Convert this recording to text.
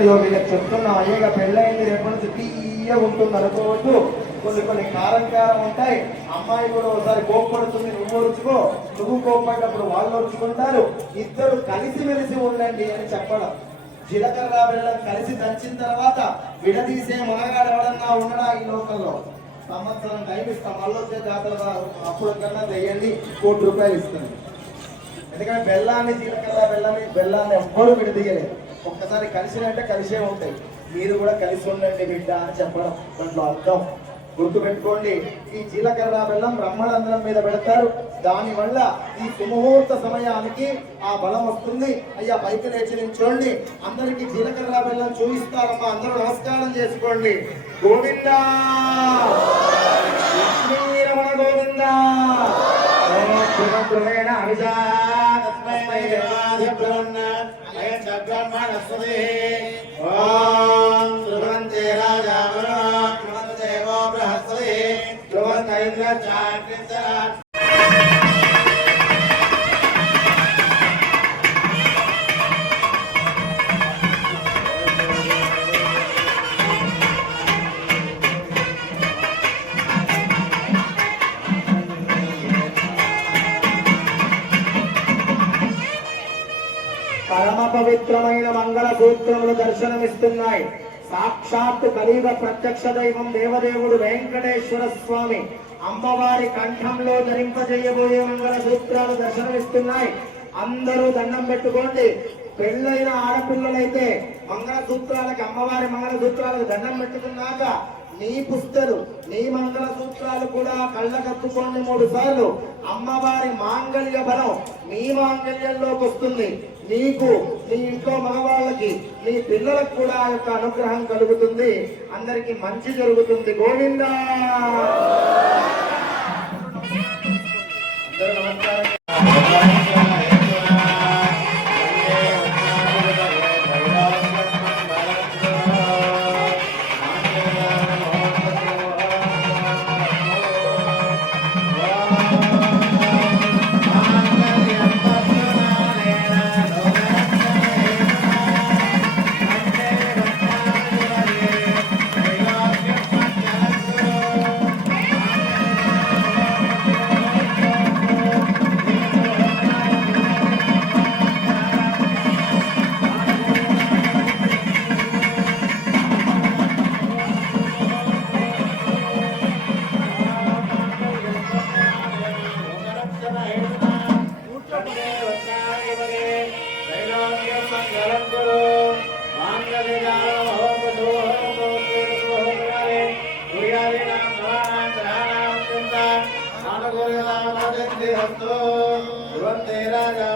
ఉంటాయో వీళ్ళకి చెప్తున్నా. అయ్యగా పెళ్ళయింది రేపటి నుంచి తీయ ఉంటుంది అనుకోవద్దు. కొన్ని కొన్ని కారం కారం ఉంటాయి. అమ్మాయి కూడా ఒకసారి కోప్పడుతుంది నువ్వు రుచుకో నువ్వు కోప్పడినప్పుడు వాళ్ళు రుచుకుంటారు ఇద్దరు కలిసి మెలిసి ఉండండి అని చెప్పడం. జీలకర్ర బెల్లం కలిసి దంచిన తర్వాత విడదీసే మనగాడు ఎవడన్నా ఉండడా ఈ లోకంలో? సంవత్సరం టైం ఇస్తాం మళ్ళీ వచ్చే జాతర అప్పుడు కన్నా తెయ్యండి కోటి రూపాయలు ఇస్తుంది ఎందుకంటే బెల్లాన్ని జీలకర్ర బెల్లాన్ని బెల్లాన్ని ఎవ్వరూ విడదీయలేదు. ఒక్కసారి కలిసినంటే కలిసే ఉంటాయి. మీరు కూడా కలిసి ఉండండి బిడ్డ అని చెప్పడం దాంట్లో అర్థం. గుర్తు పెట్టుకోండి ఈ జీలకర్ర బెల్లం బ్రహ్మరంధ్రం మీద పెడతారు. దానివల్ల ఈ సుముహూర్త సమయానికి ఆ బలం వస్తుంది. అయ్యా పైకి లేచి నించోండి అందరికి జీలకర్ర బెల్లం చూపిస్తారమ్మా. అందరూ నమస్కారం చేసుకోండి. గోవిందా! లక్ష్మీరమణ గోవిందా! ధ్రువేణ అభిజా తస్మై దేవాయ బ్రహ్మణ అయం బ్రహ్మణస్వదే ఓం ధ్రువంతే రాజా వరుణ ధ్రువంత దేవో బృహస్పతి ధ్రువంత పవిత్రమైన మంగళ సూత్రములు దర్శనమిస్తున్నాయి. సాక్షాత్ కలియుగ ప్రత్యక్ష దైవం దేవదేవుడు వెంకటేశ్వర స్వామి అమ్మవారి కంఠంలో ధరింపజేయబోయే మంగళ సూత్రాలు దర్శనమిస్తున్నాయి. అందరూ దండం పెట్టుకోండి. పెళ్ళైన ఆడపిల్లలైతే మంగళ సూత్రాలకి అమ్మవారి మంగళ సూత్రాలకు దండం పెట్టుకున్నాక నీ పుస్తలు నీ మంగళ సూత్రాలు కూడా కళ్ళకత్తుకోండి మూడు సార్లు. అమ్మవారి మాంగళ్య బలం మీ మాంగళ్యంలోకి వస్తుంది. నీకు నీ ఇంట్లో మగవాళ్ళకి నీ పిల్లలకు కూడా యొక్క అనుగ్రహం కలుగుతుంది. అందరికి మంచి జరుగుతుంది. గోవిందా! రాజా